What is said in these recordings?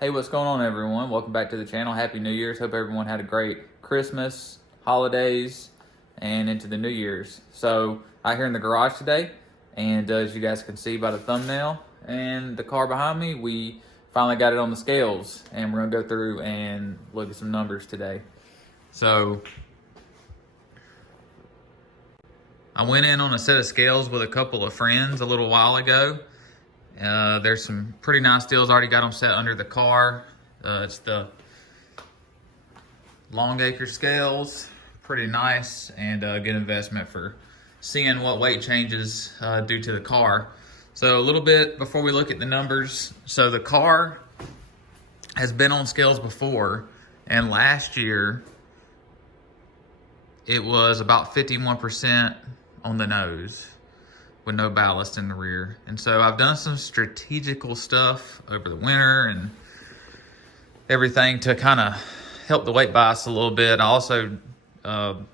Hey, what's going on, everyone? Welcome back to the channel. Happy New Year's. Hope everyone had a great Christmas, holidays, and into the New Year's. So, out here in the garage today, and as you guys can see by the thumbnail and the car behind me, we finally got it on the scales, and we're gonna go through and look at some numbers today. So, I went in on a set of scales with a couple of friends a little while ago. There's some pretty nice deals. Already got them set under the car. It's the Longacre scales. Pretty nice and a good investment for seeing what weight changes due to the car. So a little bit before we look at the numbers. So the car has been on scales before, and last year it was about 51% on the nose, with no ballast in the rear. And so I've done some strategical stuff over the winter and everything to kind of help the weight bias a little bit. I also, the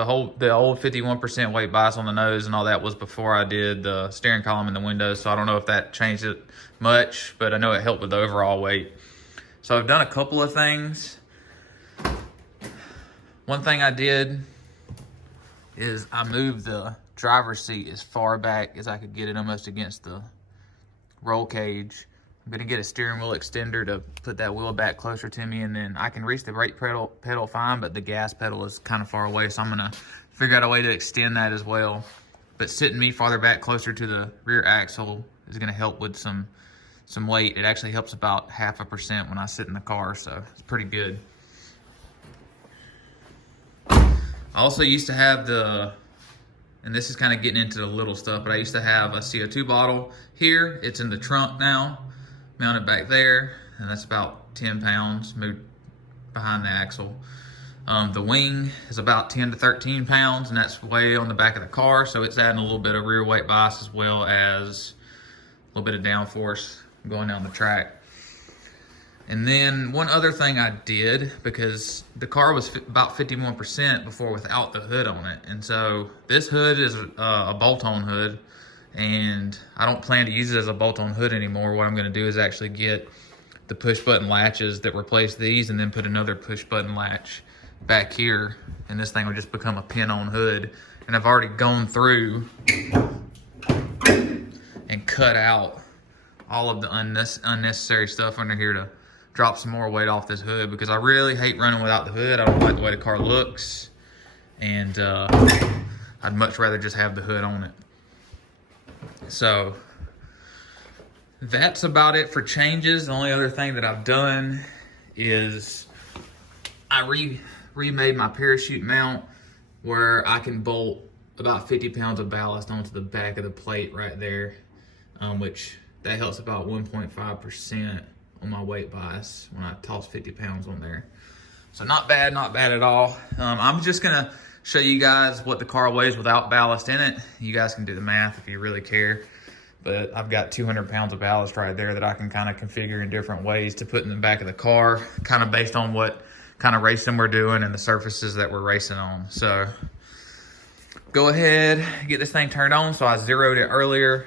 old 51% weight bias on the nose and all that was before I did the steering column and the windows. So I don't know if that changed it much, but I know it helped with the overall weight. So I've done a couple of things. One thing I did is I moved the driver's seat as far back as I could get it, almost against the roll cage. I'm gonna get a steering wheel extender to put that wheel back closer to me, and then I can reach the brake pedal fine, but the gas pedal is kind of far away, so I'm gonna figure out a way to extend that as well. But sitting me farther back closer to the rear axle is gonna help with some weight. It actually helps about 0.5% when I sit in the car, so it's pretty good. I also used to have and this is kind of getting into the little stuff, but I used to have a CO2 bottle here. It's in the trunk now, mounted back there, and that's about 10 pounds moved behind the axle. The wing is about 10 to 13 pounds, and that's way on the back of the car, so it's adding a little bit of rear weight bias as well as a little bit of downforce going down the track. And then one other thing I did, because the car was about 51% before without the hood on it. And so this hood is a bolt-on hood, and I don't plan to use it as a bolt-on hood anymore. What I'm gonna do is actually get the push-button latches that replace these and then put another push-button latch back here, and this thing will just become a pin-on hood. And I've already gone through and cut out all of the unnecessary stuff under here to drop some more weight off this hood, because I really hate running without the hood. I don't like the way the car looks, and I'd much rather just have the hood on it. So that's about it for changes. The only other thing that I've done is I remade my parachute mount where I can bolt about 50 pounds of ballast onto the back of the plate right there, which that helps about 1.5% on my weight bias when I toss 50 pounds on there. So not bad at all. I'm just gonna show you guys what the car weighs without ballast in it. You guys can do the math if you really care, but I've got 200 pounds of ballast right there that I can kind of configure in different ways to put in the back of the car, kind of based on what kind of racing we're doing and the surfaces that we're racing on. So go ahead, get this thing turned on. So I zeroed it earlier.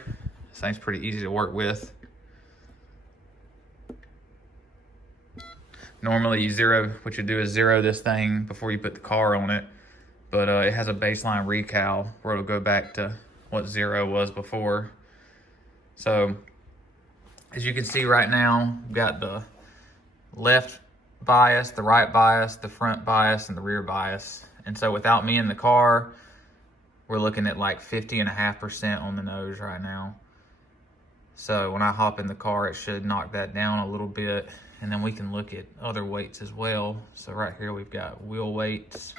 This thing's pretty easy to work with. Normally what you do is zero this thing before you put the car on it, but it has a baseline recal where it'll go back to what zero was before. So as you can see right now, we've got the left bias, the right bias, the front bias, and the rear bias. And so without me in the car, we're looking at like 50.5% on the nose right now. So when I hop in the car, it should knock that down a little bit. And then we can look at other weights as well. So right here, we've got wheel weights.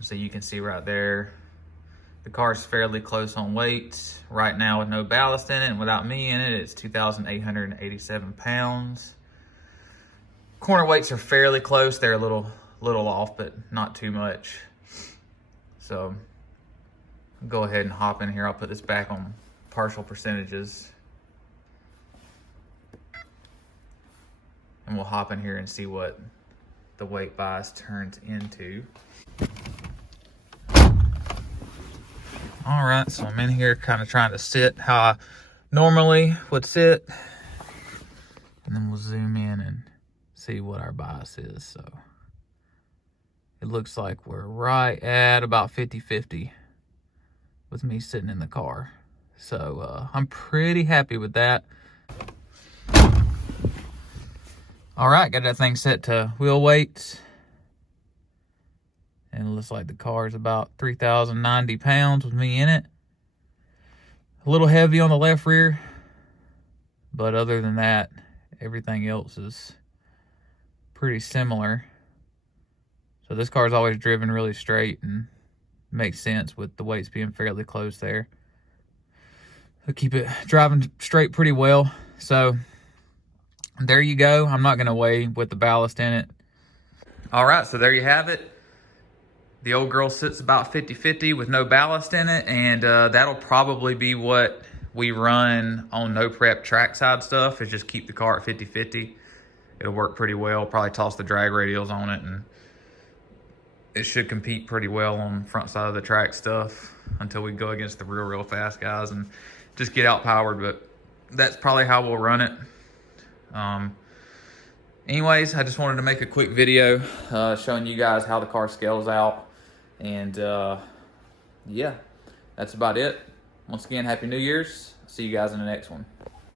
So you can see right there, the car's fairly close on weight. Right now with no ballast in it and without me in it, it's 2,887 pounds. Corner weights are fairly close. They're a little off, but not too much. So go ahead and hop in here. I'll put this back on partial percentages. And we'll hop in here and see what the weight bias turns into. All right, so I'm in here kind of trying to sit how I normally would sit. And then we'll zoom in and see what our bias is. So it looks like we're right at about 50-50 with me sitting in the car. So I'm pretty happy with that. All right, got that thing set to wheel weights. And it looks like the car is about 3,090 pounds with me in it. A little heavy on the left rear, but other than that, everything else is pretty similar. So this car's always driven really straight and makes sense with the weights being fairly close there. So keep it driving straight pretty well. So there you go. I'm not gonna weigh with the ballast in it. All right, so there you have it. The old girl sits about 50-50 with no ballast in it, and that'll probably be what we run on no prep trackside stuff, is just keep the car at 50-50. It'll work pretty well. Probably toss the drag radials on it, and it should compete pretty well on front side of the track stuff until we go against the real fast guys and just get out powered. But that's probably how we'll run it. Anyways, I just wanted to make a quick video showing you guys how the car scales out. And yeah, that's about it. Once again, Happy New Year's. See you guys in the next one.